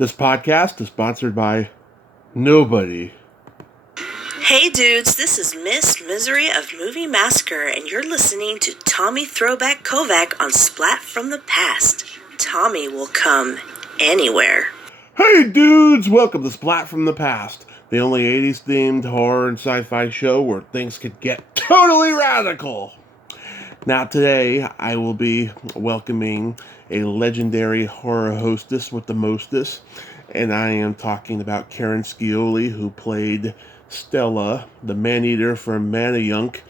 This podcast is sponsored by nobody. Hey dudes, this is Miss Misery of Movie Massacre, and you're listening to Tommy Throwback Kovac on Splat from the Past. Tommy will come anywhere. Hey dudes, welcome to Splat from the Past, the only 80s themed horror and sci-fi show where things could get totally radical. Now today, I will be welcoming a legendary horror hostess with the mostest, and I am talking about Karen Scioli, who played Stella, the man-eater from Manayunk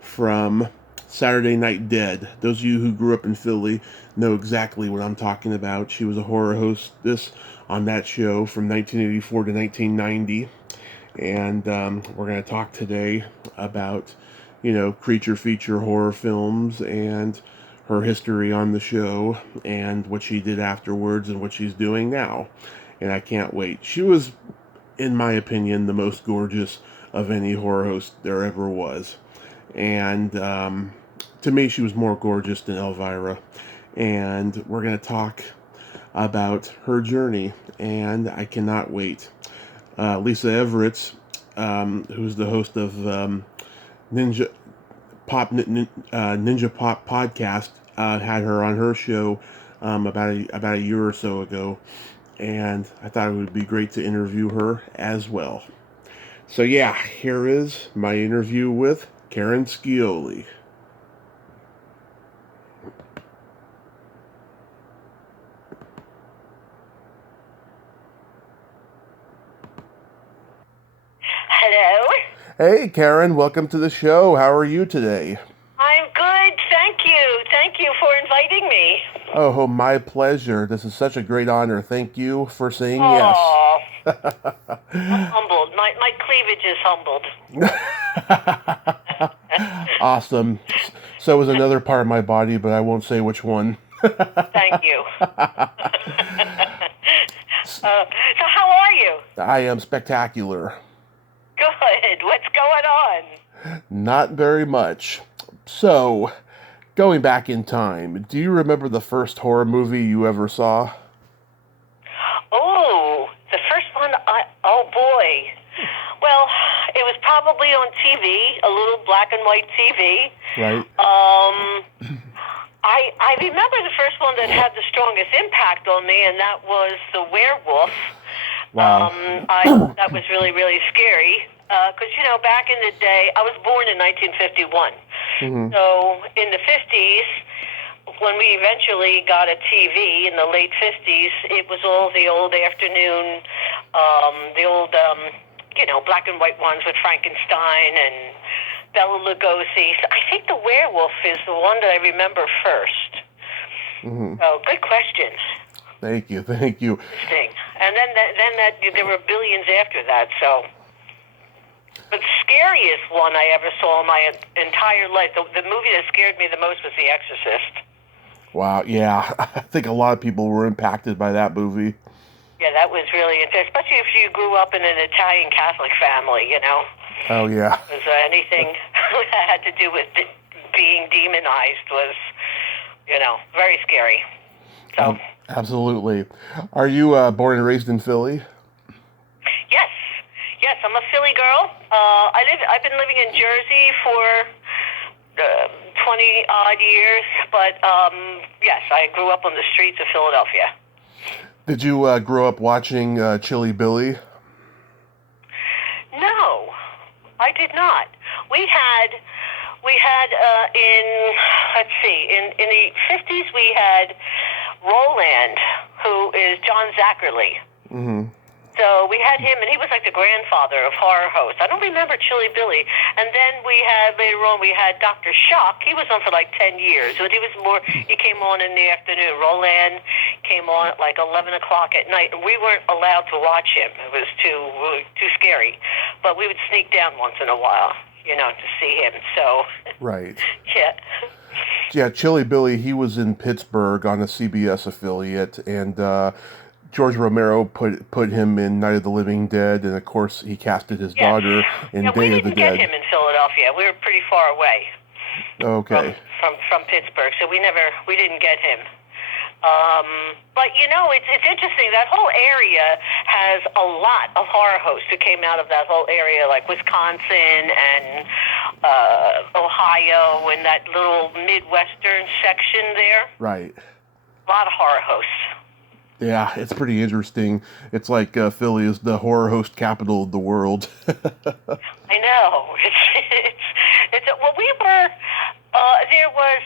from Saturday Night Dead. Those of you who grew up in Philly know exactly what I'm talking about. She was a horror hostess on that show from 1984 to 1990, and we're going to talk today about creature feature horror films and her history on the show and what she did afterwards and what she's doing now. And I can't wait. She was, in my opinion, the most gorgeous of any horror host there ever was. And to me, she was more gorgeous than Elvira. And we're going to talk about her journey, and I cannot wait. Lisa Everett's, who's the host of Ninja Pop podcast, had her on her show about a year or so ago, and I thought it would be great to interview her as well. So yeah, here is my interview with Karen Scioli. Hello? Hey Karen, welcome to the show. How are you today? I'm good, thank you. Thank you for inviting me. Oh, my pleasure. This is such a great honor. Thank you for saying yes. I'm humbled. My cleavage is humbled. Awesome. So is another part of my body, but I won't say which one. Thank you. So how are you? I am spectacular. Good. What's going on? Not very much. So, going back in time, do you remember the first horror movie you ever saw? Oh, the first one, oh boy. Well, it was probably on TV, a little black and white TV. Right. I remember the first one that had the strongest impact on me, and that was the Werewolf. Wow. That was really, really scary. Because, back in the day, I was born in 1951. Mm-hmm. So in the 50s, when we eventually got a TV in the late 50s, it was all the old afternoon, black and white ones with Frankenstein and Bela Lugosi. So I think the Werewolf is the one that I remember first. Mm-hmm. So good question. Thank you. Interesting. And then there were billions after that, so... The scariest one I ever saw in my entire life, the movie that scared me the most was The Exorcist. Wow, yeah. I think a lot of people were impacted by that movie. Yeah, that was really intense, especially if you grew up in an Italian Catholic family, Oh, yeah. Because anything that had to do with being demonized was, very scary. So. Absolutely. Are you born and raised in Philly? Yes, I'm a Philly girl. I've been living in Jersey for 20-odd years, but yes, I grew up on the streets of Philadelphia. Did you grow up watching Chilly Billy? No, I did not. We had in the 50s we had Roland, who is John Zachary. Mm-hmm. So we had him, and he was like the grandfather of horror hosts. I don't remember Chilly Billy. And then later on, we had Dr. Shock. He was on for like 10 years, but he came on in the afternoon. Roland came on at like 11 o'clock at night, and we weren't allowed to watch him. It was too scary. But we would sneak down once in a while, to see him. So. Right. Yeah. Yeah, Chilly Billy, he was in Pittsburgh on a CBS affiliate, and George Romero put him in Night of the Living Dead, and of course he casted his daughter in Day of the Dead. We didn't get him in Philadelphia. We were pretty far away. Okay. From Pittsburgh, so we didn't get him. But it's interesting. That whole area has a lot of horror hosts who came out of that whole area, like Wisconsin and Ohio, and that little Midwestern section there. Right. A lot of horror hosts. Yeah, it's pretty interesting. It's like Philly is the horror host capital of the world. I know. It's well, we were. There was.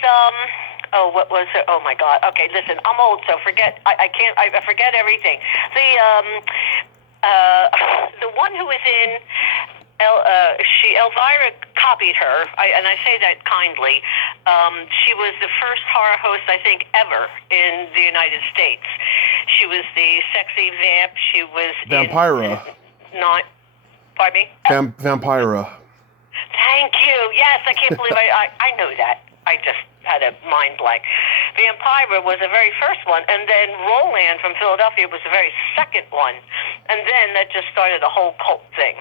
What was it? Oh my God. Okay, listen. I'm old, so forget. I can't. I forget everything. The one who was in. Elvira copied her, and I say that kindly. She was the first horror host, I think, ever in the United States. She was the sexy vamp. She was Vampira. Pardon me? Vampira. Thank you. Yes, I can't believe I know that. I just had a mind blank. Vampira was the very first one, and then Roland from Philadelphia was the very second one. And then that just started a whole cult thing.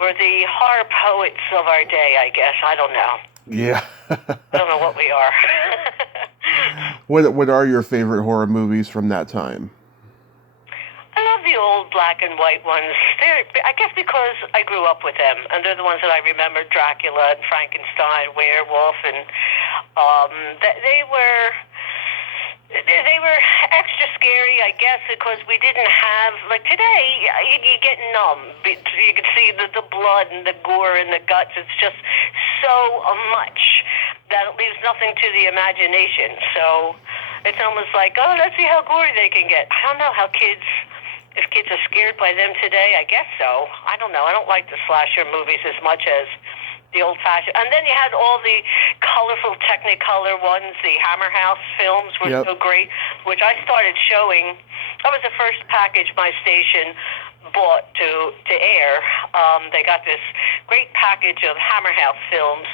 We're the horror poets of our day, I guess. I don't know. Yeah. I don't know what we are. What are your favorite horror movies from that time? I love the old black and white ones. I guess because I grew up with them, and they're the ones that I remember: Dracula and Frankenstein, Werewolf, and they were extra scary, I guess, because we didn't have, like today, you get numb. You can see the blood and the gore and the guts. It's just so much that it leaves nothing to the imagination. So it's almost like, oh, let's see how gory they can get. I don't know if kids are scared by them today. I guess so. I don't know. I don't like the slasher movies as much as the old-fashioned. And then you had all the colorful Technicolor ones. The Hammer House films were so great, which I started showing. That was the first package my station bought to air. They got this great package of Hammer House films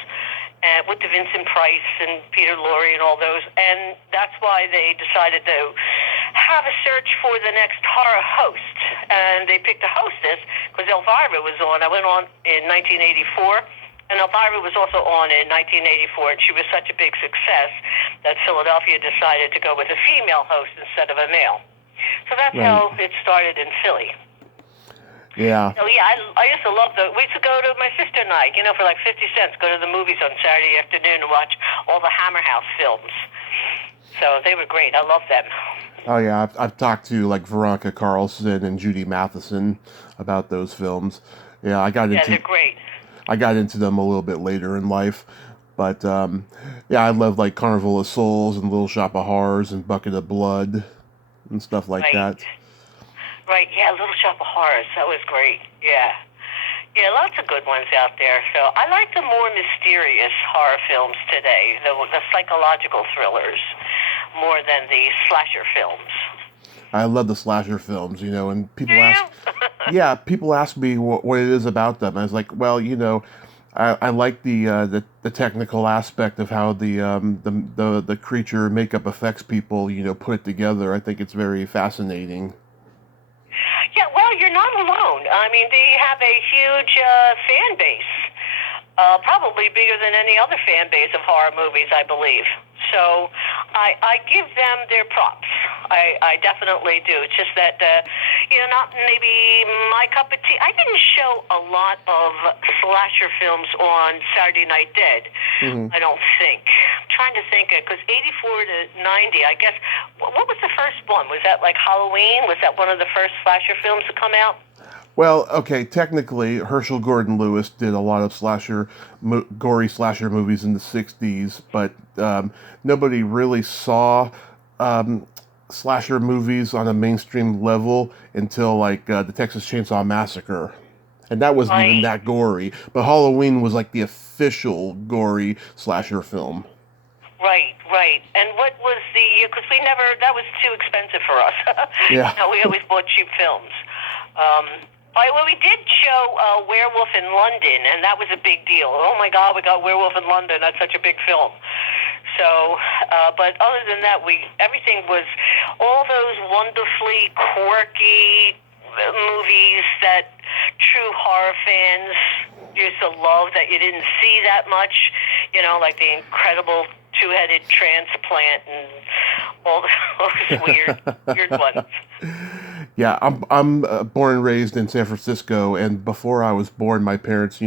with the Vincent Price and Peter Lorre and all those. And that's why they decided to have a search for the next horror host. And they picked a hostess because Elvira was on. I went on in 1984. And Elvira was also on in 1984, and she was such a big success that Philadelphia decided to go with a female host instead of a male. So that's how it started in Philly. Yeah. So yeah, I used to love we used to go to my sister and I, for like 50 cents, go to the movies on Saturday afternoon and watch all the Hammer House films. So they were great. I love them. Oh yeah, I've talked to like Veronica Carlson and Judy Matheson about those films. Yeah, they're great. I got into them a little bit later in life, but I love like Carnival of Souls and Little Shop of Horrors and Bucket of Blood and stuff like that. Right, yeah, Little Shop of Horrors, that was great, yeah. Yeah, lots of good ones out there. So I like the more mysterious horror films today, the psychological thrillers, more than the slasher films. I love the slasher films, and people people ask me what it is about them. I was like, well, I like the technical aspect of how the creature makeup affects people, put it together. I think it's very fascinating. Yeah, well, you're not alone. I mean, they have a huge fan base, probably bigger than any other fan base of horror movies, I believe. So I give them their props. I definitely do. It's just that, not maybe my cup of tea. I didn't show a lot of slasher films on Saturday Night Dead, I don't think. I'm trying to think, because 84 to 90, I guess, what was the first one? Was that like Halloween? Was that one of the first slasher films to come out? Well, okay, technically, Herschel Gordon Lewis did a lot of gory slasher movies in the 60s, but nobody really saw slasher movies on a mainstream level until, like, the Texas Chainsaw Massacre. And that wasn't even that gory, but Halloween was, like, the official gory slasher film. Right. And what was because that was too expensive for us. Yeah. We always bought cheap films. Well, we did show Werewolf in London, and that was a big deal. Oh, my God, we got Werewolf in London. That's such a big film. So, but other than that, everything was all those wonderfully quirky movies that true horror fans used to love that you didn't see that much, like The Incredible Two-Headed Transplant and all those weird ones. Yeah, I'm born and raised in San Francisco, and before I was born, my parents,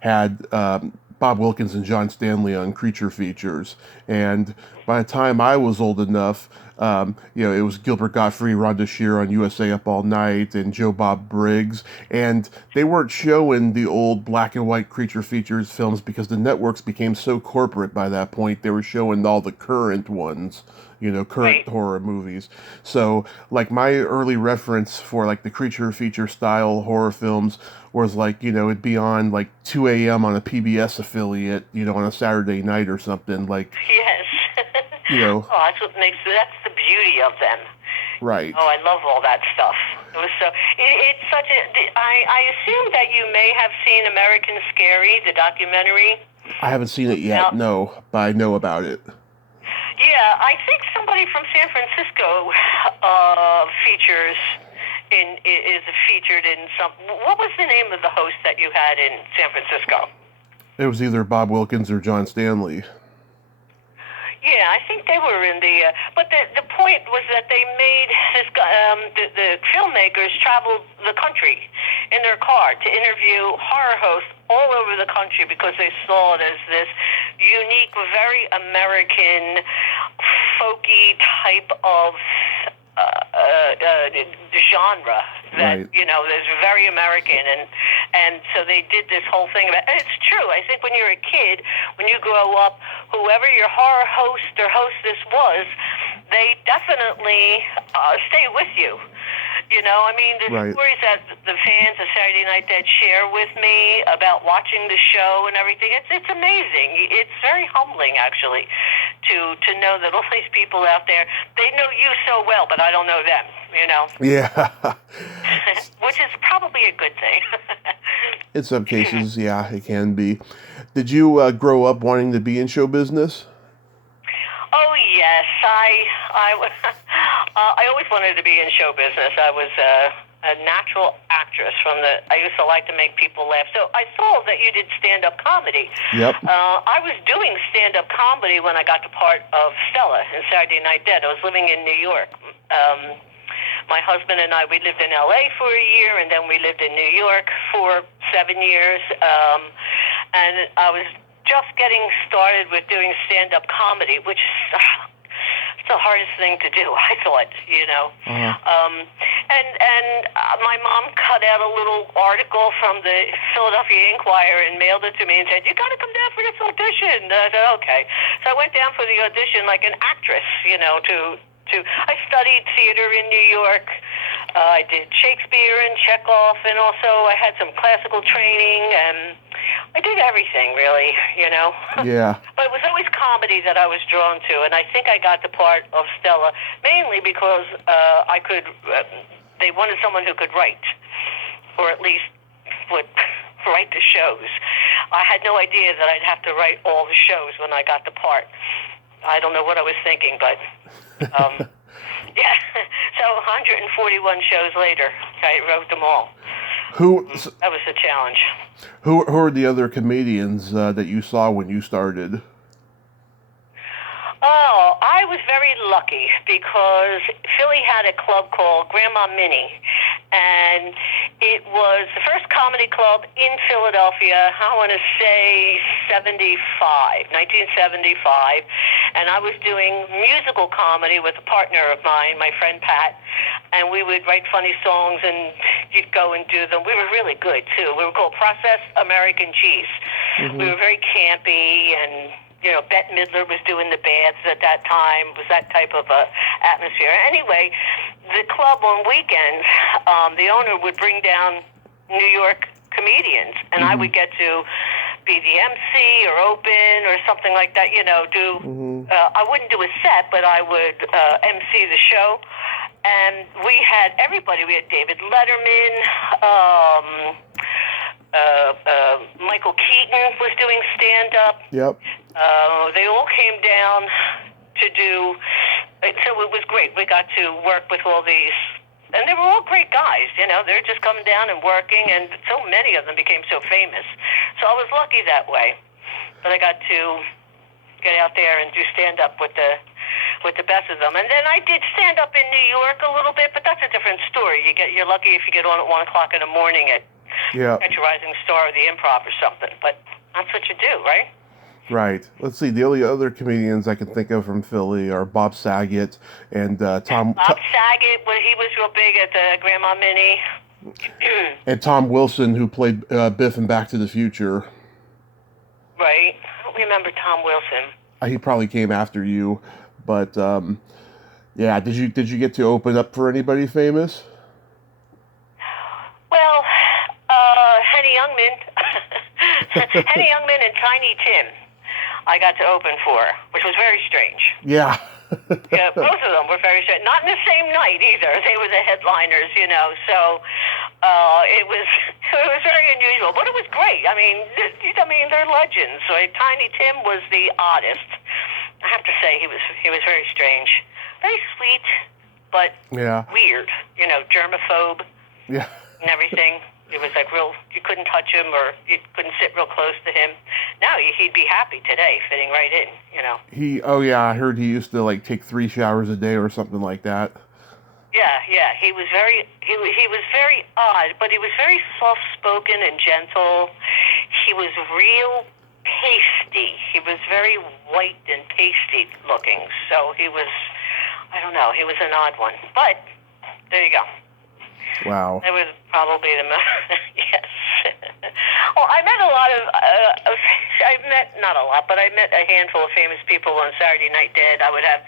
had Bob Wilkins and John Stanley on Creature Features, and by the time I was old enough, it was Gilbert Gottfried, Rhonda Shear on USA Up All Night, and Joe Bob Briggs, and they weren't showing the old black and white Creature Features films because the networks became so corporate by that point. They were showing all the current ones. Current Right. horror movies. So, like, my early reference for, like, the creature feature style horror films was, like, it'd be on, like, 2 a.m. on a PBS affiliate, on a Saturday night or something, like, Yes. Oh, that's the beauty of them. Right. Oh, I love all that stuff. It was it's such I assume that you may have seen American Scary, the documentary. I haven't seen it yet, no, but I know about it. Yeah, I think somebody from San Francisco is featured in some. What was the name of the host that you had in San Francisco? It was either Bob Wilkins or John Stanley. Yeah, I think they were in the. But the point was that they made this. The filmmakers traveled the country in their car to interview horror hosts all over the country because they saw it as this unique, very American, folky type of genre that Right. is very American, and so they did this whole thing about. And it's true. I think when you're a kid, when you grow up, whoever your horror host or hostess was, they definitely stay with you. I mean, the Right. stories that the fans of Saturday Night Dead share with me about watching the show and everything, it's amazing. It's very humbling, actually, to know that all these people out there, they know you so well, but I don't know them, Yeah. Which is probably a good thing. In some cases, yeah, it can be. Did you grow up wanting to be in show business? Oh yes, I always wanted to be in show business. I was a natural actress I used to like to make people laugh. So I saw that you did stand-up comedy. Yep. I was doing stand-up comedy when I got to part of Stella in Saturday Night Dead. I was living in New York. My husband and I, we lived in L.A. for a year, and then we lived in New York for 7 years. And I was just getting started with doing stand-up comedy, which is the hardest thing to do, I thought, Uh-huh. And my mom cut out a little article from the Philadelphia Inquirer and mailed it to me and said, "You got to come down for this audition." And I said, "Okay." So I went down for the audition like an actress, I studied theater in New York. I did Shakespeare and Chekhov, and also I had some classical training, and I did everything, really, Yeah. But it was always comedy that I was drawn to, and I think I got the part of Stella mainly because they wanted someone who could write, or at least would write the shows. I had no idea that I'd have to write all the shows when I got the part. I don't know what I was thinking, but yeah. So 141 shows later, I wrote them all. That was the challenge. Who are the other comedians that you saw when you started? Oh, I was very lucky because Philly had a club called Grandma Minnie, and it was the first comedy club in Philadelphia, I want to say 1975, and I was doing musical comedy with a partner of mine, my friend Pat, and we would write funny songs and you'd go and do them. We were really good, too. We were called Processed American Cheese. Mm-hmm. We were very campy, and Bette Midler was doing the baths at that time. It was that type of atmosphere. Anyway, the club on weekends, the owner would bring down New York comedians, and I would get to be the MC or open or something like that, do... I wouldn't do a set, but I would MC the show. And we had everybody. We had David Letterman, Michael Keaton was doing stand-up. Yep. They all came down to do, so it was great. We got to work with all these, and they were all great guys, they're just coming down and working, and so many of them became so famous. So I was lucky that way. But I got to get out there and do stand-up with the with the best of them. And then I did stand up in New York a little bit, but that's a different story. You're lucky if you get on at 1 o'clock in the morning at Catch a Rising Star or the Improv or something. But that's what you do, right? Right. Let's see. The only other comedians I can think of from Philly are Bob Saget and Tom. Bob Saget, he was real big at the Grandma Mini. And Tom Wilson, who played Biff in Back to the Future. Right. I don't remember Tom Wilson. He probably came after you, but yeah. Did you get to open up for anybody famous? Well, Henny Youngman, Henny Youngman and Tiny Tim, I got to open for, which was very strange. Yeah. Yeah, both of them were very strange. Not in the same night either. They were the headliners, So it was very unusual, but it was great. I mean, they're legends. So Tiny Tim was the oddest. I have to say, he was very strange, very sweet, but weird. Germaphobe. Yeah. And everything. It was like you couldn't touch him or you couldn't sit real close to him. Now he'd be happy today, fitting right in, I heard he used to take 3 showers a day or something like that. Yeah. He was very odd, but he was very soft-spoken and gentle. He was real pasty. He was very white and pasty looking. So he was, I don't know, he was an odd one. But there you go. Wow. That was probably the most, yes. Well, I met not a lot, but I met a handful of famous people on Saturday Night Dead. I would have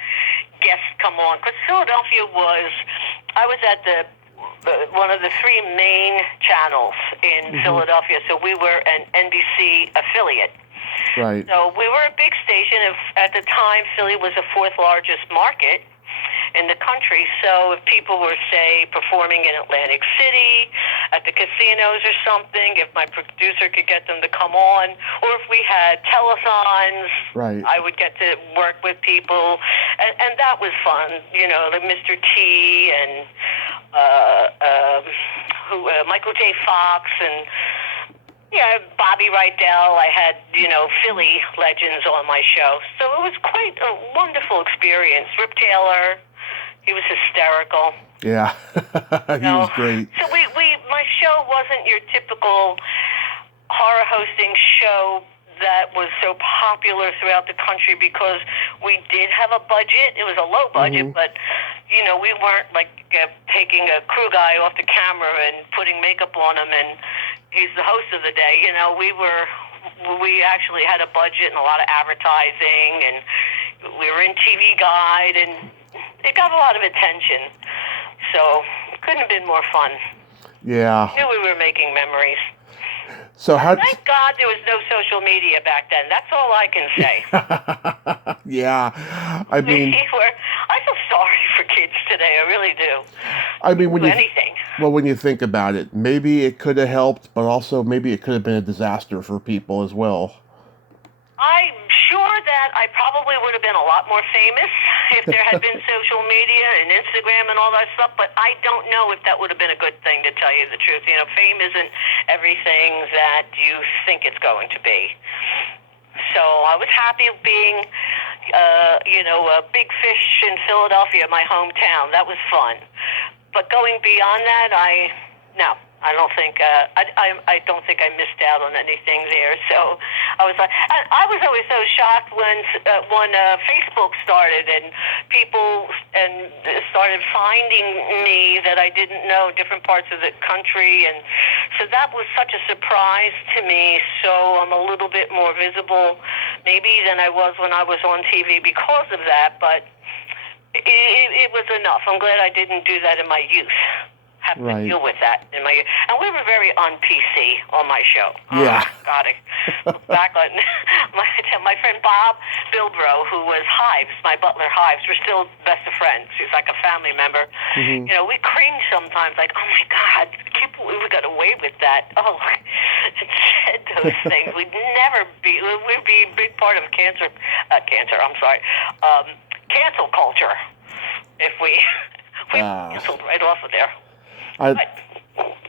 guests come on, because Philadelphia I was at one of the 3 main channels in Philadelphia, so we were an NBC affiliate. Right. So we were a big station. At the time, Philly was the 4th largest market in the country. So if people were, say, performing in Atlantic City, at the casinos or something, if my producer could get them to come on, or if we had telethons, I would get to work with people, and that was fun. Like Mr. T and Michael J. Fox and Bobby Rydell. I had, Philly legends on my show. So it was quite a wonderful experience. Rip Taylor, he was hysterical. Yeah, he was great. So my show wasn't your typical horror hosting show that was so popular throughout the country because we did have a budget. It was a low budget, but, we weren't taking a crew guy off the camera and putting makeup on him and he's the host of the day. We actually had a budget and a lot of advertising, and we were in TV Guide, and it got a lot of attention. So it couldn't have been more fun. Yeah. I knew we were making memories. So Thank God there was no social media back then. That's all I can say. Yeah. I mean, I feel sorry for kids today. I really do. I mean, when you think about it, maybe it could have helped, but also maybe it could have been a disaster for people as well. I'm sure that I probably would have been a lot more famous if there had been social media and Instagram and all that stuff, but I don't know if that would have been a good thing, to tell you the truth. Fame isn't everything that you think it's going to be. So I was happy being, a big fish in Philadelphia, my hometown. That was fun. But going beyond that, I don't think I missed out on anything there. So I was always so shocked when Facebook started and people started finding me that I didn't know, different parts of the country, and so that was such a surprise to me. So I'm a little bit more visible maybe than I was when I was on TV because of that, but it was enough. I'm glad I didn't do that in my youth. Have to deal with that in my youth. And we were very un-PC on my show. Yeah. God, back on my friend Bob Bilbro, who was Hives, my butler Hives, we're still best of friends. He's like a family member. Mm-hmm. We cringe sometimes, like, oh my God, I can't believe we got away with that. Oh, and said those things. We'd be a big part of cancel culture if we canceled right off of there.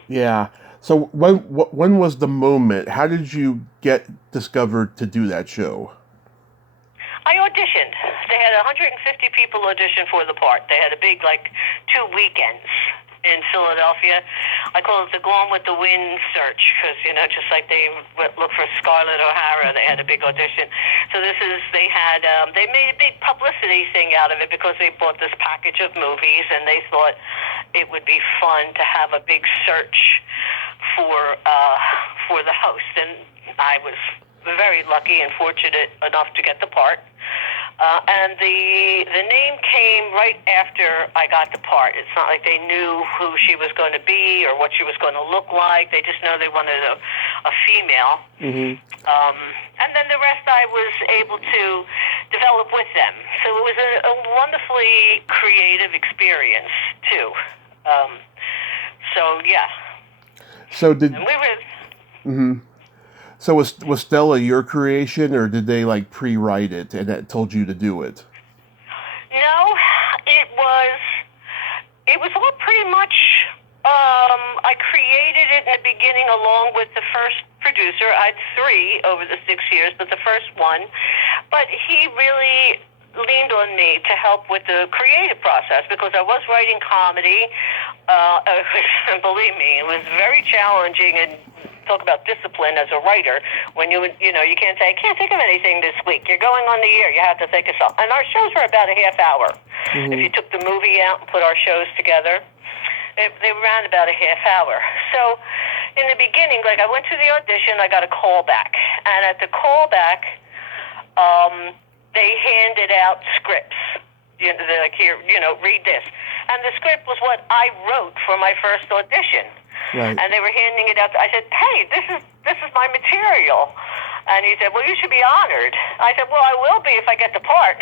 Yeah. So when was the moment? How did you get discovered to do that show? I auditioned. They had 150 people audition for the part. They had a big, 2 weekends in Philadelphia. I call it the Gone with the Wind search because, just like they look for Scarlett O'Hara, they had a big audition. So they made a big publicity thing out of it because they bought this package of movies and they thought it would be fun to have a big search for the host. And I was very lucky and fortunate enough to get the part. And the name came right after I got the part. It's not like they knew who she was going to be or what she was going to look like. They just know they wanted a female. Mm-hmm. And then the rest I was able to develop with them. So it was a wonderfully creative experience, too. So did... And we were... Mm-hmm. So was Stella your creation, or did they pre-write it and that told you to do it? No, it was all pretty much. I created it in the beginning along with the first producer. I had 3 over the 6 years, but the first one. But he really leaned on me to help with the creative process because I was writing comedy. And believe me, it was very challenging and. Talk about discipline as a writer when you can't say, I can't think of anything this week. You're going on the air. You have to think of something. And our shows were about a half hour. Mm-hmm. If you took the movie out and put our shows together, they ran about a half hour. So in the beginning, I went to the audition, I got a call back. And at the call back, they handed out scripts. They're like, here, read this. And the script was what I wrote for my first audition. Right. And they were handing it out. I said, hey, this is my material. And he said, well, you should be honored. I said, well, I will be if I get the part.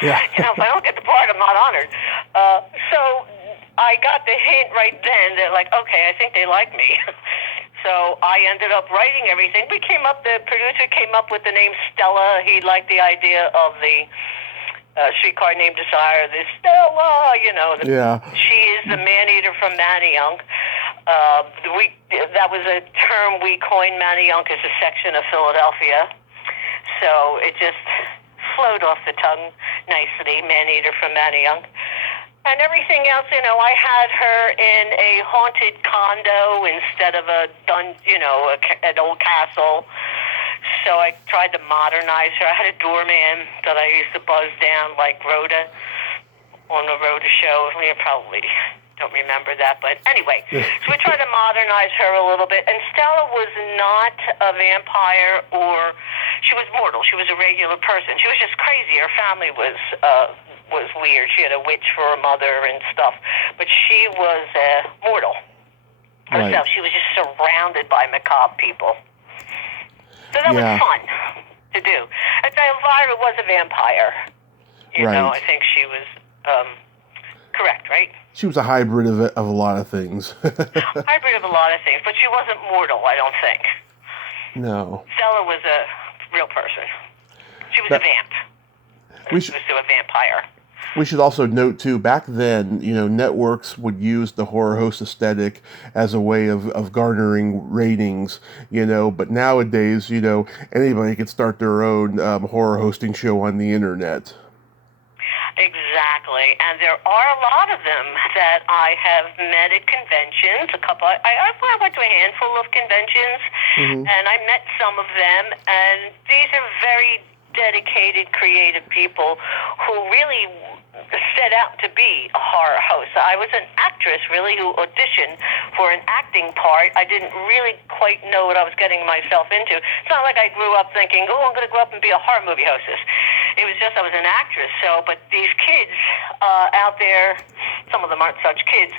Yeah. If I don't get the part, I'm not honored. So I got the hint right then. They're like, okay, I think they like me. So I ended up writing everything. The producer came up with the name Stella. He liked the idea of the Streetcar Named Desire, the Stella, Yeah. She is the man-eater from Manayunk. That was a term we coined. Manayunk is a section of Philadelphia. So it just flowed off the tongue nicely, man-eater from Manayunk. And everything else, I had her in a haunted condo instead of an old castle. So I tried to modernize her. I had a doorman that I used to buzz down like Rhoda on the Rhoda show. You probably don't remember that, but anyway. So we tried to modernize her a little bit. And Stella was not a vampire she was mortal. She was a regular person. She was just crazy. Her family was weird. She had a witch for a mother and stuff. But she was mortal herself. Right. She was just surrounded by macabre people. So that was fun to do. And Elvira was a vampire. I think she was correct, right? She was a hybrid of a lot of things. Hybrid of a lot of things, but she wasn't mortal, I don't think. No. Stella was a real person. She was a vamp. She was a vampire. We should also note, too, back then, networks would use the horror host aesthetic as a way of garnering ratings, but nowadays, anybody can start their own horror hosting show on the internet. Exactly, and there are a lot of them that I have met at conventions. I went to a handful of conventions, and I met some of them, and these are very dedicated, creative people who really set out to be a horror host. I was an actress, really, who auditioned for an acting part. I didn't really quite know what I was getting myself into. It's not like I grew up thinking, I'm going to grow up and be a horror movie hostess. It was just I was an actress. But these kids out there, some of them aren't such kids,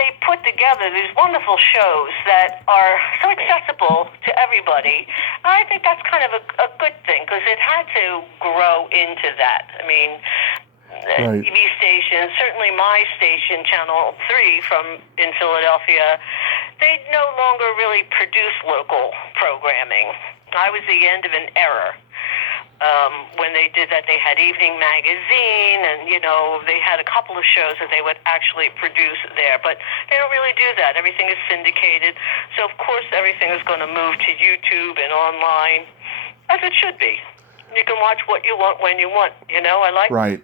they put together these wonderful shows that are so accessible to everybody. And I think that's kind of a good thing because it had to grow into that. I mean, right. TV stations, certainly my station, Channel 3 in Philadelphia, they no longer really produce local programming. I was the end of an era. When they did that, they had Evening Magazine, and, they had a couple of shows that they would actually produce there. But they don't really do that. Everything is syndicated. So, of course, everything is going to move to YouTube and online, as it should be. You can watch what you want when you want. I like. Right.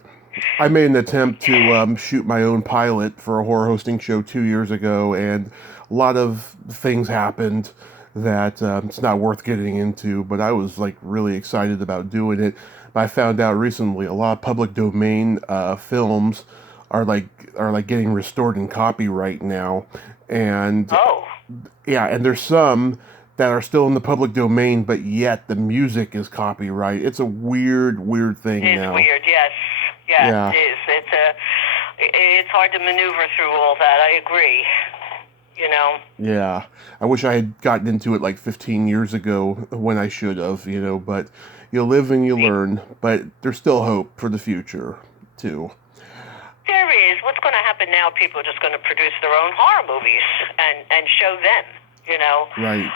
I made an attempt to shoot my own pilot for a horror hosting show 2 years ago, and a lot of things happened that it's not worth getting into, but I was like really excited about doing it. But I found out recently a lot of public domain films are like getting restored in copyright now, and Oh. yeah, and there's some that are still in the public domain, but yet the music is copyright. It's a weird thing now. It's weird, yes. Yeah, it is. It's hard to maneuver through all that. I agree. Yeah, I wish I had gotten into it like 15 years ago when I should have, but you live and you learn. But there's still hope for the future, too. There is. What's going to happen now, people are just going to produce their own horror movies and show them, Right.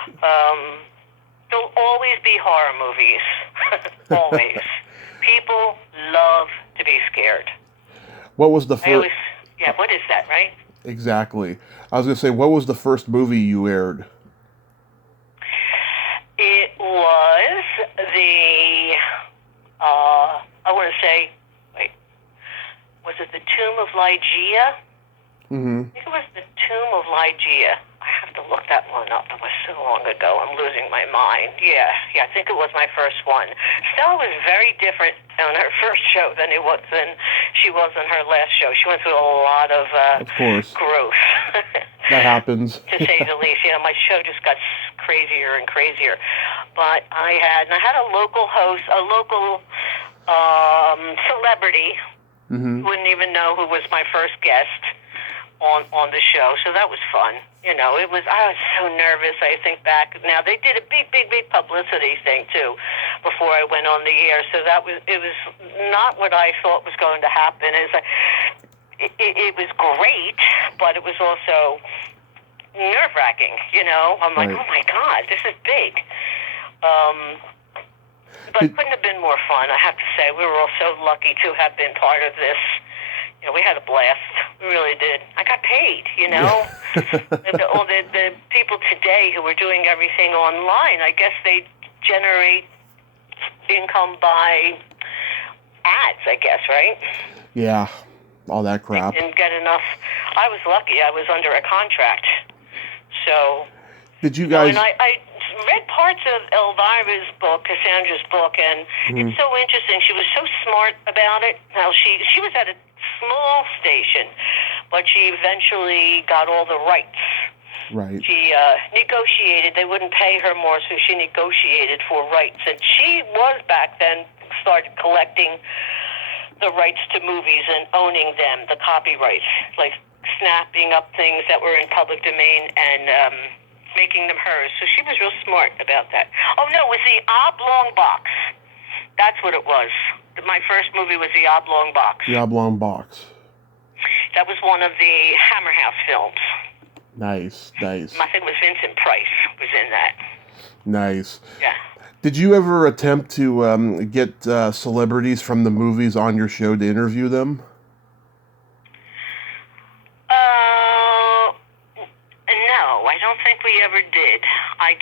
There'll always be horror movies. Always. People love to be scared. What was the first... Yeah, what is that, right? Exactly. I was going to say, what was the first movie you aired? It was the, I want to say, wait, was it the Tomb of Lygia? Mm-hmm. I think it was the Tomb of Lygia. I have to look that one up. It was so long ago. I'm losing my mind. Yeah, I think it was my first one. Stella was very different on her first show than she was on her last show. She went through a lot of course. growth. That happens. To say the least. My show just got crazier and crazier. But I had a local host, a local celebrity. Mm-hmm. Wouldn't even know who was my first guest on the show, so that was fun. I was so nervous. I think back now, they did a big publicity thing too before I went on the air. So it was not what I thought was going to happen. It was great, but it was also nerve-wracking. I'm like, right. Oh my God, this is big. But it couldn't have been more fun. I have to say, we were all so lucky to have been part of this. We had a blast. We really did. I got paid, all the people today who are doing everything online, I guess they generate income by ads, I guess, right? Yeah, all that crap. And get enough. I was lucky. I was under a contract. So... Did you guys... And I read parts of Elvira's book, Cassandra's book, and it's so interesting. She was so smart about it. Now, she was at a small station, but she eventually got all the rights. Right. She negotiated. They wouldn't pay her more, so she negotiated for rights. And she was, back then, started collecting the rights to movies and owning them, the copyrights, like snapping up things that were in public domain and making them hers. So she was real smart about that. Oh, no, it was the Oblong Box. That's what it was. My first movie was the Oblong Box. The Oblong Box. That was one of the Hammer House films. Nice. I think it was Vincent Price was in that. Nice. Yeah. Did you ever attempt to get celebrities from the movies on your show to interview them? No, I don't think we ever did. I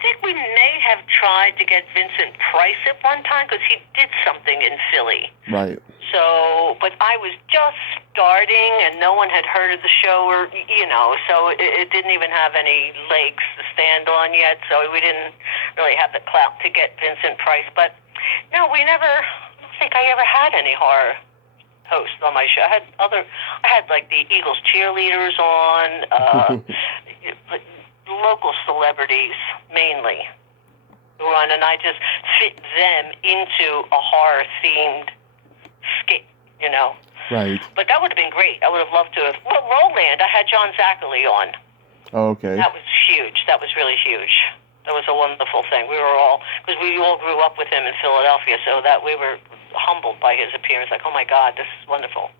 think we may have tried to get Vincent Price at one time because he did something in Philly. Right. So, but I was just starting and no one had heard of the show or, so it didn't even have any legs to stand on yet. So we didn't really have the clout to get Vincent Price. But no, I don't think I ever had any horror host on my show. I had like the Eagles cheerleaders on, local celebrities mainly who were on, and I just fit them into a horror themed skit, Right. But that would have been great. I would have loved to have. Well, Roland, I had John Zachary on. Oh, okay. That was huge. That was really huge. That was a wonderful thing. Because we all grew up with him in Philadelphia, so that we were humbled by his appearance. Like, oh my God, this is wonderful.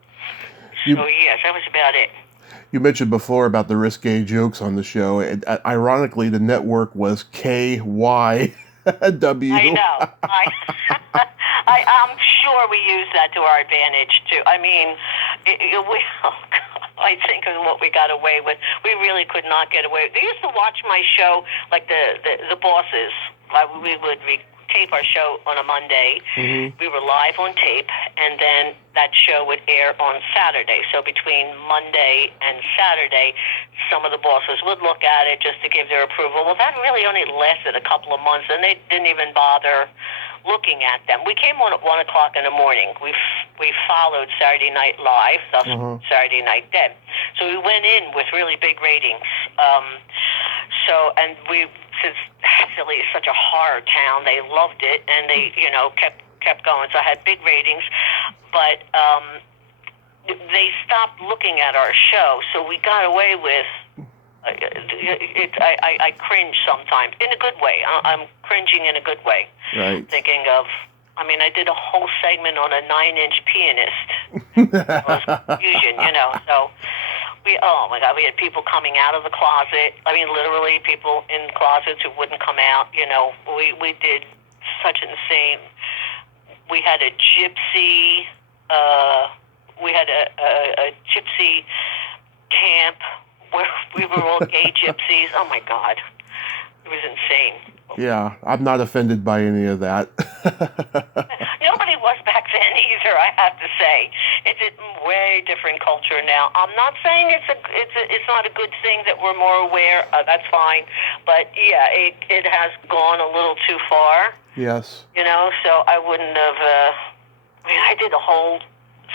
So yes, that was about it. You mentioned before about the risque jokes on the show. Ironically, the network was KYW. I know. I'm sure we use that to our advantage, too. I mean, I think of what we got away with. We really could not get away. They used to watch my show, like the bosses. We would tape our show on a Monday. We were live on tape, and then that show would air on Saturday. So between Monday and Saturday, some of the bosses would look at it just to give their approval. Well, that really only lasted a couple of months, and they didn't even bother looking at them. We came on at 1 o'clock in the morning. We followed Saturday Night Live, thus Saturday Night Dead. So we went in with really big ratings. And since Philly is such a horror town, they loved it, and they, kept going. So I had big ratings, but they stopped looking at our show, so we got away with. I cringe sometimes in a good way. I'm cringing in a good way. Right. Thinking of, I did a whole segment on a 9-inch pianist. It was fusion, So oh my God, we had people coming out of the closet. Literally people in closets who wouldn't come out. We did such insane. We had a gypsy. We had a gypsy camp where we were all gay gypsies. Oh my God, it was insane. Yeah, I'm not offended by any of that. Nobody was back then either, I have to say. It's a way different culture now. I'm not saying it's not a good thing that we're more aware. That's fine, but yeah, it has gone a little too far. Yes. So I wouldn't have. I did a whole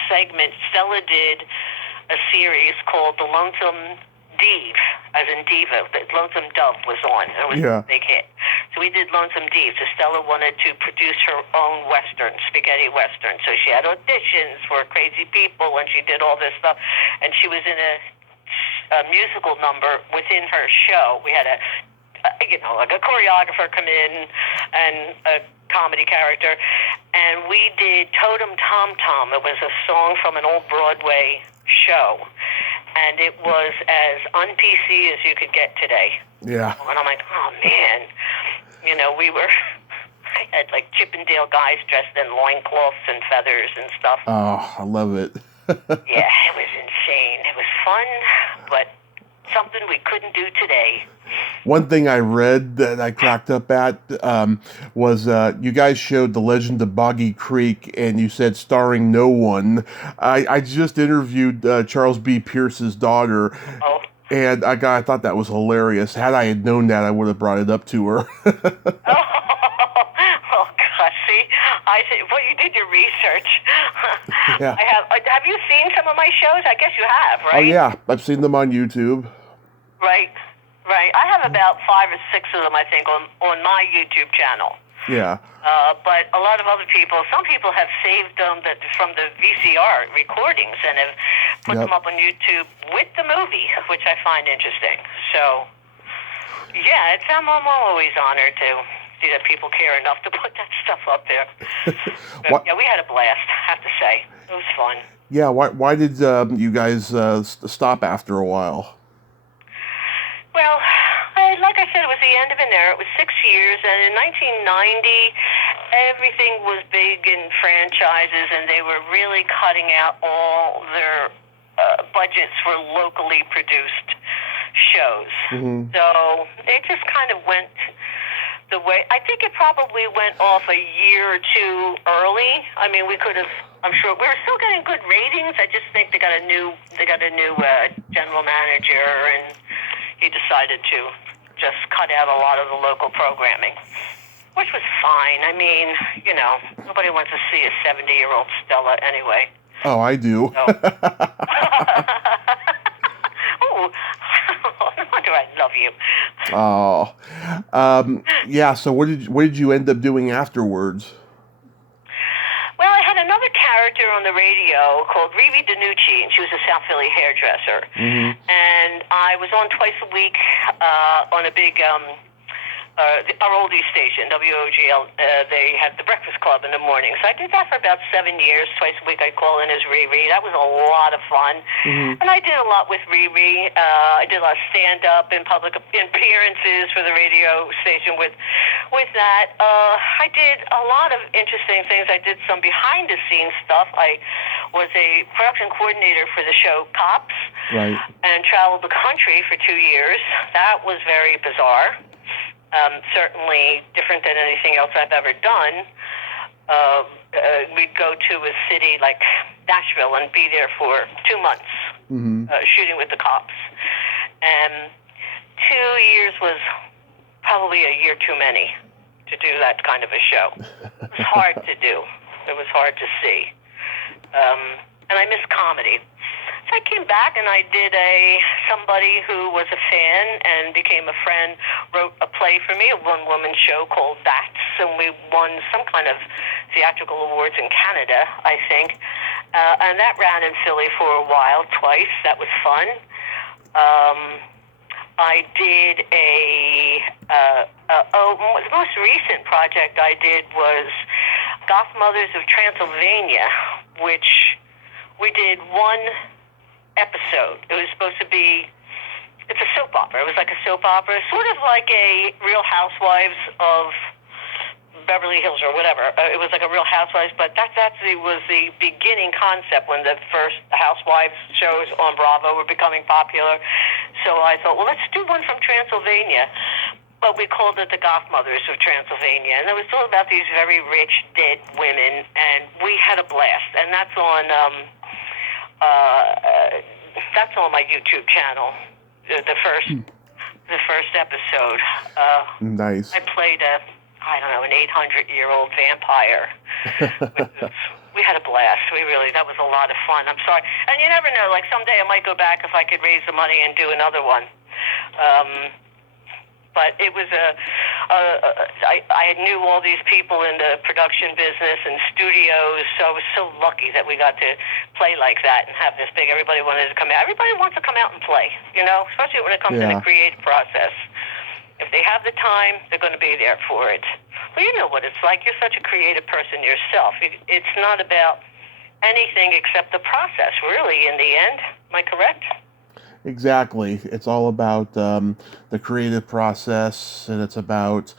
segment. Stella did a series called The Lonesome Dive, as in diva. The Lonesome Dove was on. It was a big hit. So we did Lonesome Dive. So Stella wanted to produce her own Western, spaghetti Western. So she had auditions for crazy people, and she did all this stuff. And she was in a musical number within her show. We had like a choreographer come in and a comedy character. And we did Totem Tom Tom. It was a song from an old Broadway show. And it was as un-PC as you could get today. Yeah. And I'm like, oh, man. I had like Chippendale guys dressed in loincloths and feathers and stuff. Oh, I love it. Yeah, it was insane. It was fun, but something we couldn't do today. One thing I read that I cracked up at was you guys showed The Legend of Boggy Creek, and you said starring no one. I just interviewed Charles B. Pierce's daughter, and I thought that was hilarious. Had I had known that, I would have brought it up to her. Oh gosh, see, well, you did your research. Yeah. Have you seen some of my shows? I guess you have, right? Oh yeah, I've seen them on YouTube. Right. I have about 5 or 6 of them, I think, on my YouTube channel. Yeah. But a lot of other people, some people have saved them from the VCR recordings and have put them up on YouTube with the movie, which I find interesting. So, yeah, I'm always honored to see that people care enough to put that stuff up there. But, yeah, we had a blast, I have to say. It was fun. Yeah, why did you guys stop after a while? Well, like I said, it was the end of an era. It was 6 years, and in 1990, everything was big in franchises, and they were really cutting out all their budgets for locally produced shows. Mm-hmm. So it just kind of went the way. I think it probably went off a year or two early. We could have. I'm sure we were still getting good ratings. I just think they got a new general manager, and he decided to just cut out a lot of the local programming, which was fine. Nobody wants to see a 70-year-old Stella anyway. Oh, I do. So. Oh, no wonder I love you. Oh, yeah. So what did you end up doing afterwards? Well, I had another character on the radio called Riri DiNucci, and she was a South Philly hairdresser. Mm-hmm. And I was on twice a week on a big, our oldies station, WOGL. They had the Breakfast Club in the morning. So I did that for about 7 years. Twice a week I'd call in as Riri. That was a lot of fun. Mm-hmm. And I did a lot with Riri. I did a lot of stand-up in public appearances for the radio station with that. I did a lot of interesting things. I did some behind-the-scenes stuff. I was a production coordinator for the show Cops. Right. And traveled the country for 2 years. That was very bizarre. Certainly different than anything else I've ever done. We'd go to a city like Nashville and be there for 2 months, shooting with the cops. And 2 years was probably a year too many to do that kind of a show. It was hard to do. It was hard to see. And I miss comedy. So I came back and I did somebody who was a fan and became a friend, wrote a play for me, a one-woman show called Bats, and we won some kind of theatrical awards in Canada, I think. And that ran in Philly for a while, twice. That was fun. I did the most recent project I did was Goth Mothers of Transylvania, which we did one episode. It was supposed to be, it's a soap opera. It was like a soap opera, sort of like a Real Housewives of Beverly Hills or whatever. It was like a Real Housewives, but that actually was the beginning concept when the first Housewives shows on Bravo were becoming popular. So I thought, well, let's do one from Transylvania. But we called it the Goth Mothers of Transylvania. And it was all about these very rich, dead women. And we had a blast. And that's on my YouTube channel, the first episode. Nice. I played an 800-year-old vampire. We had a blast. That was a lot of fun. I'm sorry. And you never know, like someday I might go back if I could raise the money and do another one. But it was I knew all these people in the production business and studios, so I was so lucky that we got to play like that and have this big, everybody wanted to come out. Everybody wants to come out and play, especially when it comes to the creative process. If they have the time, they're going to be there for it. Well, you know what it's like. You're such a creative person yourself. It's not about anything except the process, really, in the end. Am I correct? Exactly. It's all about the creative process, and it's about,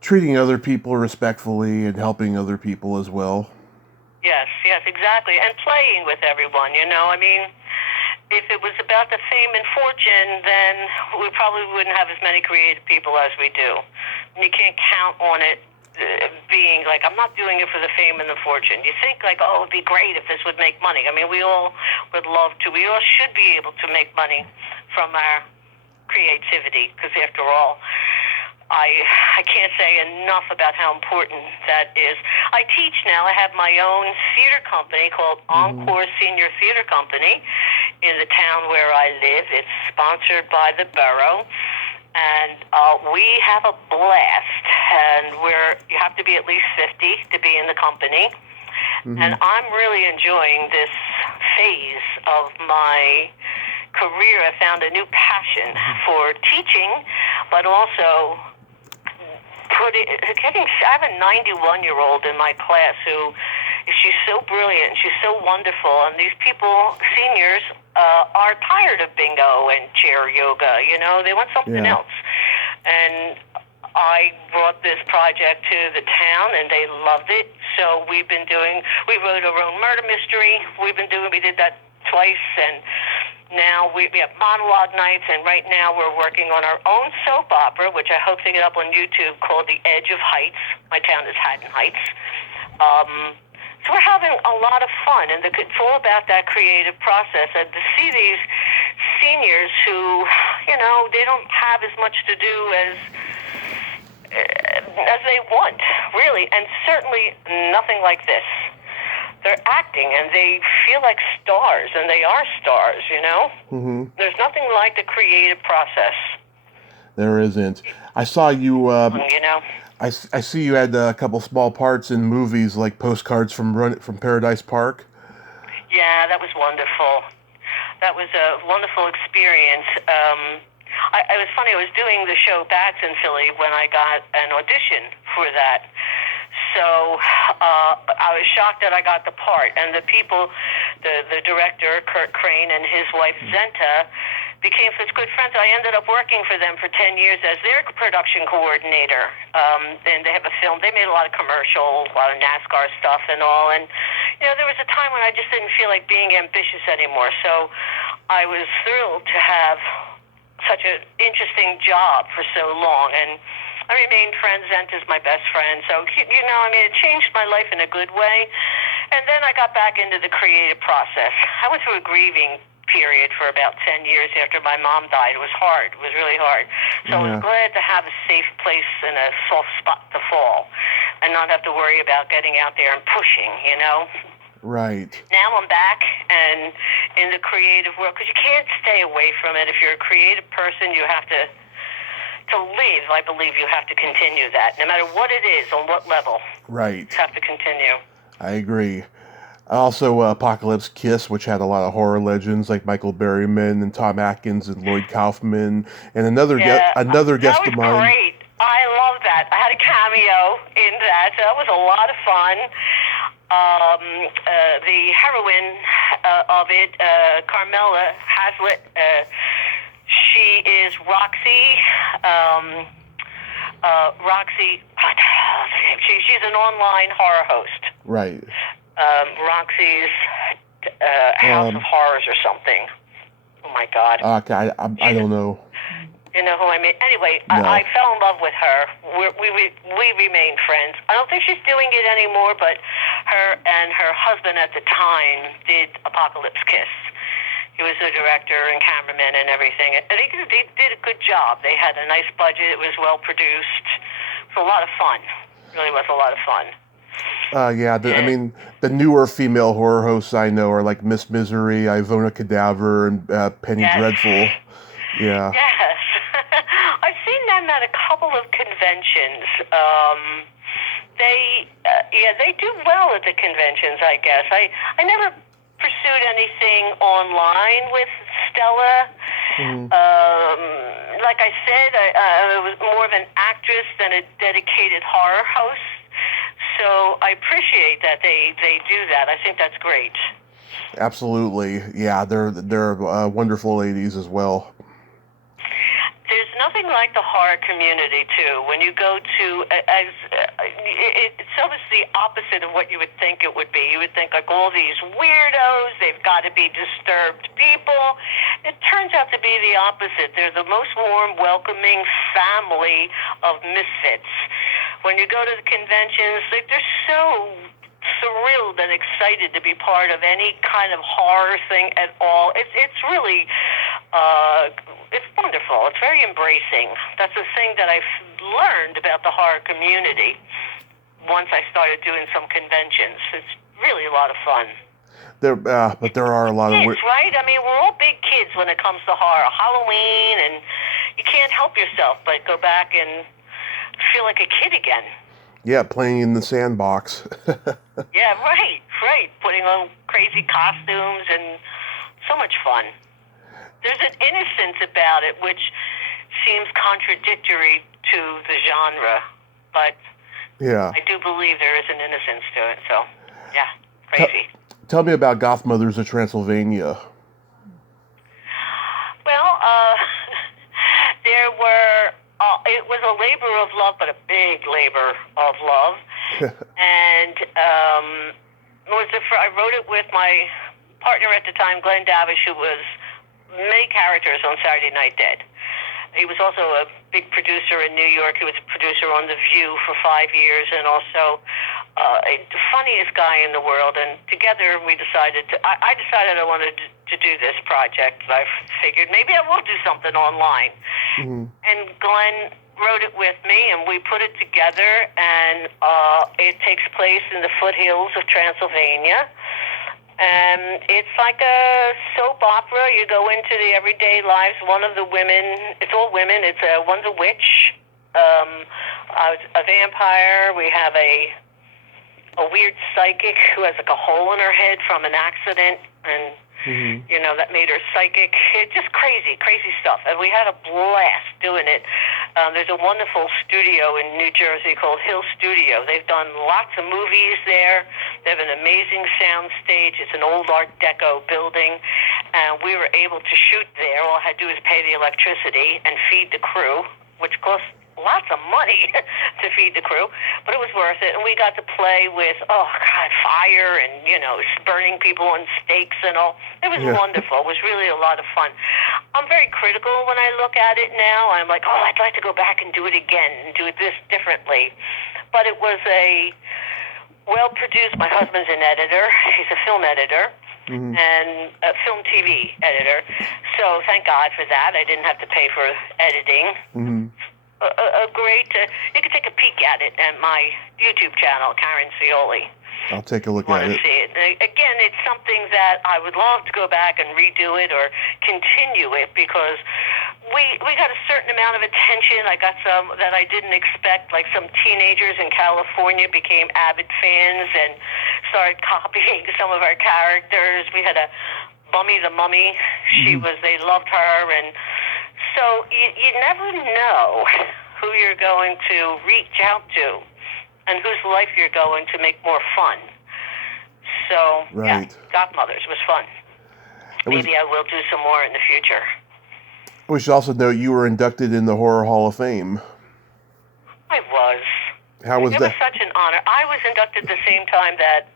treating other people respectfully and helping other people as well. Yes, exactly. And playing with everyone, if it was about the fame and fortune, then we probably wouldn't have as many creative people as we do. And you can't count on it being like, I'm not doing it for the fame and the fortune. You think like, oh, it'd be great if this would make money. We all would love to. We all should be able to make money from our creativity, because after all, I can't say enough about how important that is. I teach now. I have my own theater company called Encore Senior Theater Company in the town where I live. It's sponsored by the borough. And we have a blast, and you have to be at least 50 to be in the company. And I'm really enjoying this phase of my career. I found a new passion for teaching, but also I have a 91-year-old in my class who, she's so brilliant, she's so wonderful, and these people, seniors, are tired of bingo and chair yoga. They want something else. And I brought this project to the town, and they loved it. So we wrote our own murder mystery. We did that twice, and now we have monologue nights, and right now we're working on our own soap opera, which I hope to get up on YouTube, called The Edge of Heights. My town is Haddon Heights. So we're having a lot of fun, and it's all about that creative process. And to see these seniors who, they don't have as much to do as they want, really, and certainly nothing like this. They're acting, and they feel like stars, and they are stars, There's nothing like the creative process. There isn't. I saw you, I see you had a couple small parts in movies like Postcards from Paradise Park. Yeah, that was wonderful. That was a wonderful experience. It was funny, I was doing the show Bats in Philly when I got an audition for that. So I was shocked that I got the part. And the people, the director, Kurt Crane, and his wife, Zenta, became such good friends. I ended up working for them for 10 years as their production coordinator. And they have a film. They made a lot of commercials, a lot of NASCAR stuff and all. And, there was a time when I just didn't feel like being ambitious anymore. So I was thrilled to have such an interesting job for so long, and I remained friends. Zenta's my best friend, so it changed my life in a good way. And then I got back into the creative process. I went through a grieving period for about 10 years after my mom died. It was hard. It was really hard. So I was glad to have a safe place and a soft spot to fall and not have to worry about getting out there and pushing, Right. Now I'm back and in the creative world, because you can't stay away from it. If you're a creative person, you have to live, I believe you have to continue that, no matter what it is, on what level. Right. You have to continue. I agree. Also, Apocalypse Kiss, which had a lot of horror legends like Michael Berryman and Tom Atkins and Lloyd Kaufman, and another guest of mine. That was great. I love that. I had a cameo in that. So that was a lot of fun. The heroine of it, Carmela Hazlitt, she is Roxy. She's an online horror host. Right. Roxy's House of Horrors or something. Oh my God. Okay, I don't know. You know who I mean? Anyway, No. I fell in love with her. We remained friends. I don't think she's doing it anymore, but her and her husband at the time did Apocalypse Kiss. He was the director and cameraman and everything. And they did a good job. They had a nice budget. It was well produced. It was a lot of fun. It really was a lot of fun. The newer female horror hosts I know are like Miss Misery, Ivona Cadaver, and Penny Dreadful. Yeah. Yes. I've seen them at a couple of conventions. They do well at the conventions, I guess. I never pursued anything online with Stella. Like I said, I was more of an actress than a dedicated horror host. So I appreciate that they do that. I think that's great. Absolutely. Yeah, they're wonderful ladies as well. There's nothing like the horror community, too. When you go to, it's almost the opposite of what you would think it would be. You would think, like, all these weirdos, they've got to be disturbed people. It turns out to be the opposite. They're the most warm, welcoming family of misfits. When you go to the conventions, they're so thrilled and excited to be part of any kind of horror thing at all. It's really, it's wonderful. It's very embracing. That's the thing that I've learned about the horror community once I started doing some conventions. It's really a lot of fun. But there are a lot of kids, right? I mean, we're all big kids when it comes to horror. Halloween, and you can't help yourself but go back and feel like a kid again. Yeah, playing in the sandbox. Yeah, right. Putting on crazy costumes and so much fun. There's an innocence about it which seems contradictory to the genre, but yeah, I do believe there is an innocence to it. So, yeah, crazy. Tell me about Goth Mothers of Transylvania. Well, there were. It was a labor of love, but a big labor of love. And I wrote it with my partner at the time, Glenn Davish, who was many characters on Saturday Night Dead. He was also a big producer in New York. He was a producer on The View for 5 years, and also the funniest guy in the world. And together we decided I decided I wanted to do this project. I figured maybe I will do something online. And Glenn wrote it with me, and we put it together, and it takes place in the foothills of Transylvania. And it's like a soap opera. You go into the everyday lives. One of the women, it's all women. One's a witch, a vampire. We have a weird psychic who has like a hole in her head from an accident, and that made her psychic. It's just crazy stuff. And we had a blast doing it. There's a wonderful studio in New Jersey called Hill Studio. They've done lots of movies there. They have an amazing sound stage. It's an old Art Deco building. And we were able to shoot there. All I had to do is pay the electricity and feed the crew, which cost lots of money to feed the crew, but it was worth it. And we got to play with, fire and, burning people on stakes and all. It was wonderful. It was really a lot of fun. I'm very critical when I look at it now. I'm like, oh, I'd like to go back and do it again and do it this differently. But it was a well-produced. My husband's an editor. He's a film editor. And a film TV editor. So thank God for that. I didn't have to pay for editing. A great, you can take a peek at it at my YouTube channel, Karen Scioli. I'll take a look at it. See it. Again, it's something that I would love to go back and redo it or continue it because we got a certain amount of attention. I got some that I didn't expect, like some teenagers in California became avid fans and started copying some of our characters. We had a Bummy the Mummy. They loved her. And so you never know who you're going to reach out to and whose life you're going to make more fun. So, yeah, Godmothers was fun. Maybe I will do some more in the future. We should also note you were inducted in the Horror Hall of Fame. I was. How was that? It was such an honor. I was inducted the same time that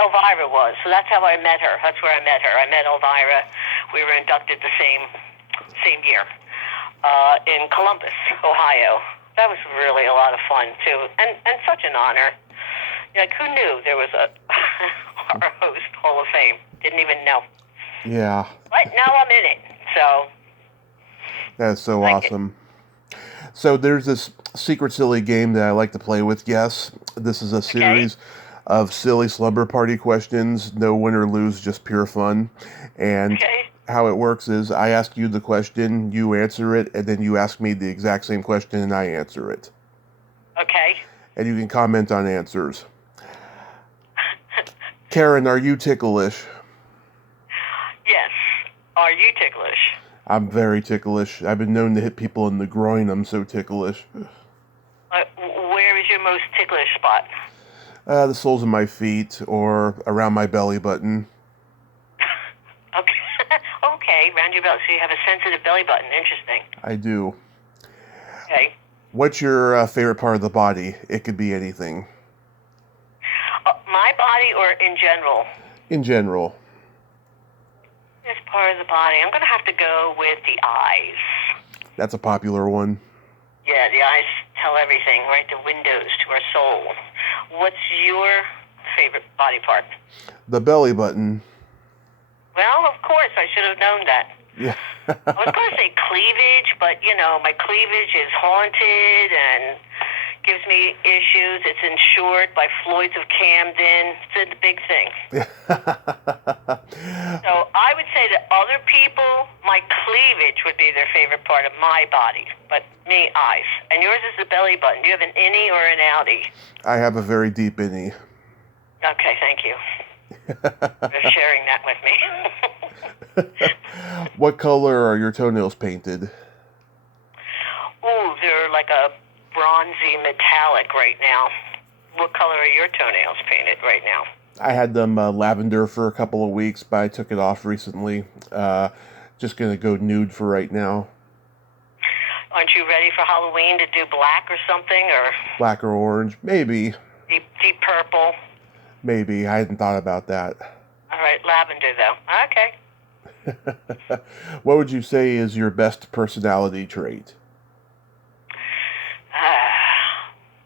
Elvira was, so that's how I met her. That's where I met her. I met Elvira. We were inducted the same year in Columbus, Ohio. That was really a lot of fun, too, and such an honor. Like, who knew there was a Horror Host Hall of Fame? Didn't even know. Yeah. But now I'm in it, so. That's so awesome. So there's this secret silly game that I like to play with guests. This is a series of silly slumber party questions. No win or lose, just pure fun. And how it works is I ask you the question, you answer it, and then you ask me the exact same question and I answer it. Okay. And you can comment on answers. Karen, are you ticklish? Yes. Are you ticklish? I'm very ticklish. I've been known to hit people in the groin. I'm so ticklish. Where is your most ticklish spot? The soles of my feet or around my belly button. Okay, around your belly. So you have a sensitive belly button. Interesting. I do. Okay. What's your favorite part of the body? It could be anything. My body or in general? In general. This part of the body. I'm going to have to go with the eyes. That's a popular one. Yeah, the eyes tell everything, right? The windows to our soul. What's your favorite body part? The belly button. Well, of course, I should have known that. Yeah. I was going to say cleavage, but, my cleavage is haunted and gives me issues. It's insured by Floyd's of Camden. It's a big thing. So I would say that other people, my cleavage would be their favorite part of my body, but me, eyes. And yours is the belly button. Do you have an innie or an outie? I have a very deep innie. Okay, thank you for sharing that with me. What color are your toenails painted? Ooh, they're like a bronzy metallic right now. What color are your toenails painted right now? I had them lavender for a couple of weeks, but I took it off recently. Just going to go nude for right now. Aren't you ready for Halloween to do black or something? Or black or orange? Maybe. Deep purple? Maybe. I hadn't thought about that. All right, lavender, though. Okay. What would you say is your best personality trait?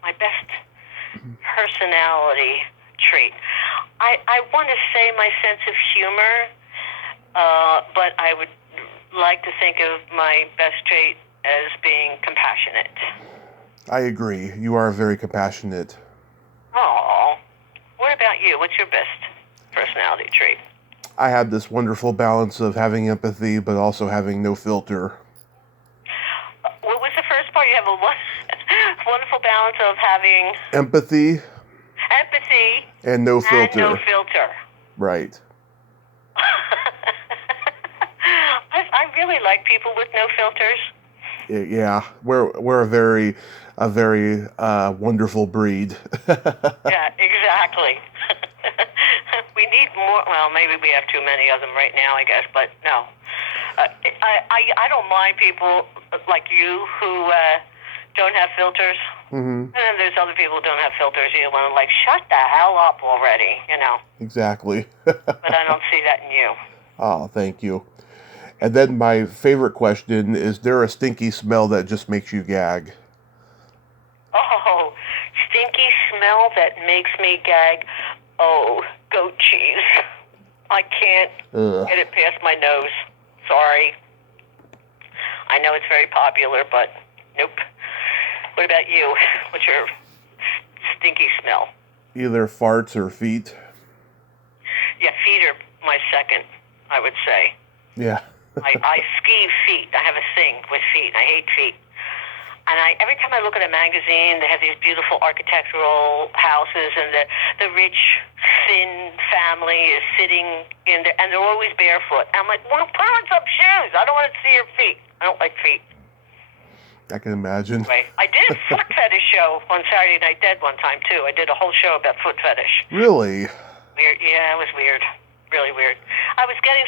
My best personality trait. I want to say my sense of humor, but I would like to think of my best trait as being compassionate. I agree. You are very compassionate. Oh. What about you? What's your best personality trait? I have this wonderful balance of having empathy, but also having no filter. What was the first part? You have a wonderful balance of having empathy and no filter. And no filter. Right. I really like people with no filters. Yeah, we're a very wonderful breed. Yeah, exactly. We need more. Well, maybe we have too many of them right now, I guess. But no, I don't mind people like you who don't have filters. Mm-hmm. And then there's other people who don't have filters. You want to shut the hell up already, Exactly. But I don't see that in you. Oh, thank you. And then my favorite question, is there a stinky smell that just makes you gag? Oh, stinky smell that makes me gag. Oh, goat cheese. I can't get it past my nose. Sorry. I know it's very popular, but nope. What about you? What's your stinky smell? Either farts or feet. Yeah, feet are my second, I would say. Yeah. I ski feet. I have a thing with feet. I hate feet. And every time I look at a magazine, they have these beautiful architectural houses, and the rich, thin family is sitting in there, and they're always barefoot. I'm like, well, put on some shoes. I don't want to see your feet. I don't like feet. I can imagine. Right. I did a foot fetish show on Saturday Night Dead one time, too. I did a whole show about foot fetish. Really? Weird. Yeah, it was weird. Really weird.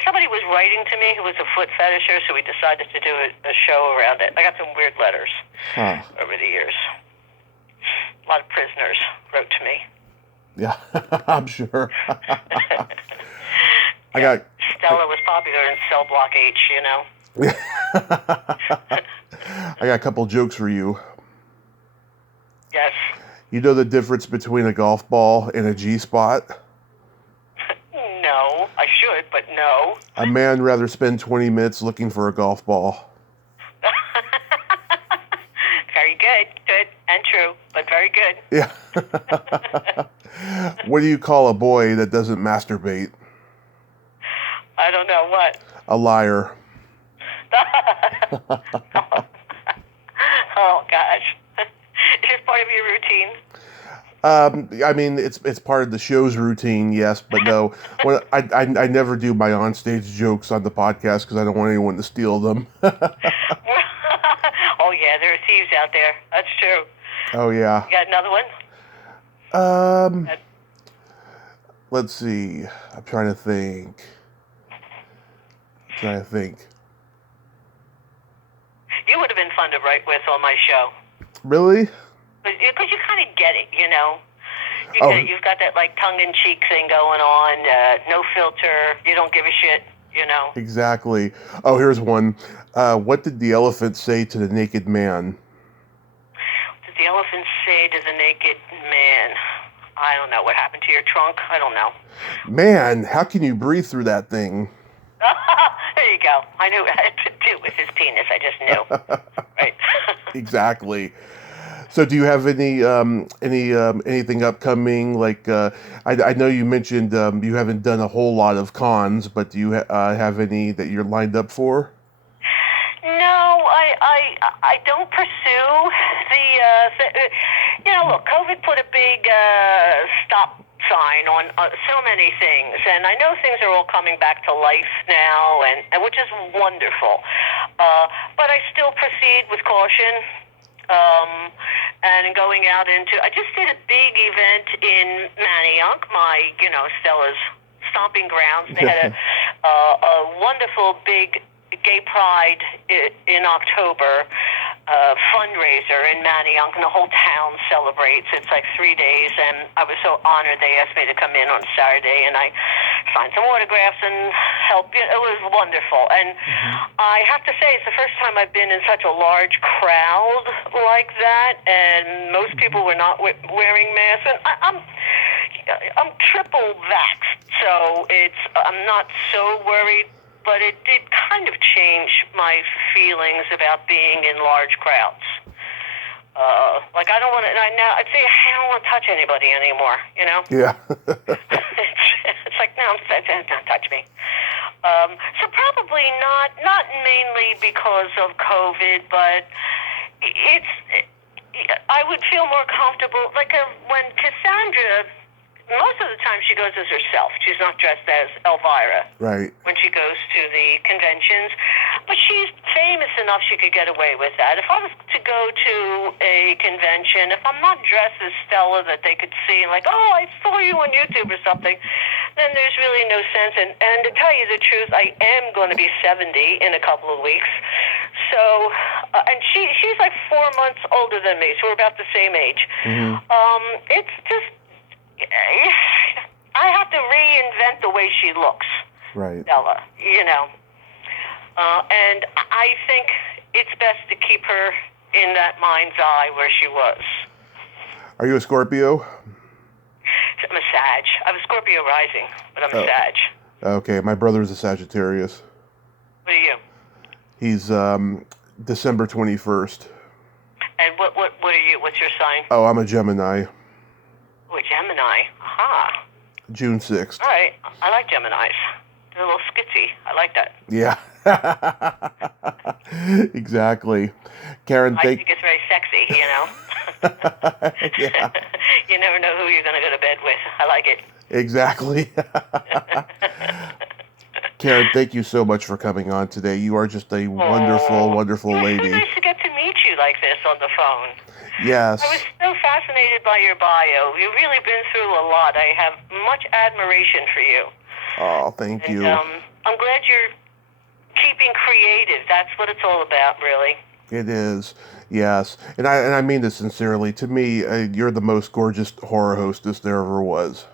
Somebody was writing to me who was a foot fetisher, so we decided to do a show around it. I got some weird letters over the years. A lot of prisoners wrote to me. Yeah, I'm sure. Stella was popular in Cell Block H, you know. I got a couple jokes for you. Yes. You know the difference between a golf ball and a G-spot? No, I should, but no. A man rather spend 20 minutes looking for a golf ball. Very good. Good and true, but very good. Yeah. What do you call a boy that doesn't masturbate? I don't know what. A liar. Oh, gosh. Is this part of your routine? I mean, it's part of the show's routine, yes, but no. I never do my onstage jokes on the podcast because I don't want anyone to steal them. Oh, yeah, there are thieves out there. That's true. Oh, yeah. You got another one? Let's see. I'm trying to think. You would have been fun to write with on my show. Really? Because you kind of get it, you know. You've got that, like, tongue-in-cheek thing going on, no filter, you don't give a shit, you know. Exactly. Oh, here's one. What did the elephant say to the naked man? What did the elephant say to the naked man? I don't know. What happened to your trunk? I don't know. Man, how can you breathe through that thing? There you go. I knew it had to do with his penis. I just knew. Right. Exactly. So, do you have anything upcoming? Like, I know you mentioned you haven't done a whole lot of cons, but do you have any that you're lined up for? No, I don't pursue look, COVID put a big stop sign on so many things, and I know things are all coming back to life now, and which is wonderful. But I still proceed with caution. And going out I just did a big event in Manayunk, Stella's stomping grounds. They had a wonderful big gay pride in October fundraiser in Manayunk, and the whole town celebrates. It's like 3 days, and I was so honored they asked me to come in on Saturday, and I signed some autographs and helped. It was wonderful, and I have to say it's the first time I've been in such a large crowd like that, and most people were not wearing masks, and I'm triple vaxxed, so I'm not so worried. But it did kind of change my feelings about being in large crowds. Like I don't want to. I'd say I don't want to touch anybody anymore. You know? Yeah. It's like no, don't touch me. So probably not mainly because of COVID, but I would feel more comfortable. Like when Cassandra. Most of the time she goes as herself. She's not dressed as Elvira. Right. When she goes to the conventions. But she's famous enough she could get away with that. If I was to go to a convention, if I'm not dressed as Stella that they could see, like, oh, I saw you on YouTube or something, then there's really no sense. And to tell you the truth, I am going to be 70 in a couple of weeks. So, and she's like 4 months older than me, so we're about the same age. Mm-hmm. It's just... I have to reinvent the way she looks. Right. Stella, you know. And I think it's best to keep her in that mind's eye where she was. Are you a Scorpio? I'm a Sag. I'm a Scorpio rising, but I'm a Sag. Okay, my brother's a Sagittarius. What are you? He's December 21st. And what are you? What's your sign? Oh, I'm a Gemini. Oh, a Gemini. Aha. June 6th. All right. I like Geminis. They're a little skitsy. I like that. Yeah. Exactly. Karen, I think it's very sexy, you know. Yeah. You never know who you're going to go to bed with. I like it. Exactly. Karen, thank you so much for coming on today. You are just a wonderful, wonderful lady. It's so nice to get to meet you like this on the phone. Yes. I was so fascinated by your bio. You've really been through a lot. I have much admiration for you. Oh, thank you. I'm glad you're keeping creative. That's what it's all about, really. It is, yes. And I mean this sincerely. To me, you're the most gorgeous horror hostess there ever was.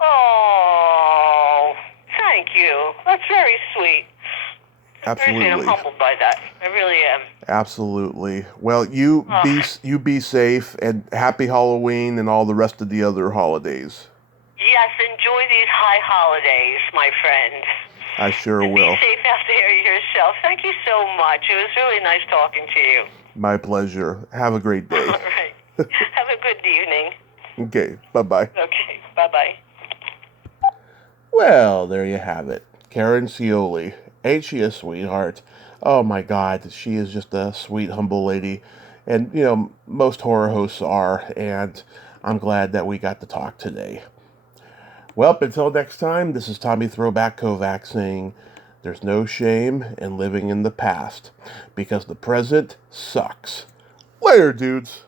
Oh, thank you. That's very sweet. Absolutely. Very sweet. I'm humbled by that. I really am. Absolutely. Well, you be safe, and happy Halloween and all the rest of the other holidays. Yes, enjoy these high holidays, my friend. I sure and will. Be safe out there yourself. Thank you so much. It was really nice talking to you. My pleasure. Have a great day. All right. Have a good evening. Okay. Bye-bye. Okay. Bye-bye. Well, there you have it. Karen Scioli. Ain't she a sweetheart? Oh my God, she is just a sweet, humble lady. And, you know, most horror hosts are, and I'm glad that we got to talk today. Well, until next time, this is Tommy Throwback Kovac saying, there's no shame in living in the past, because the present sucks. Later, dudes.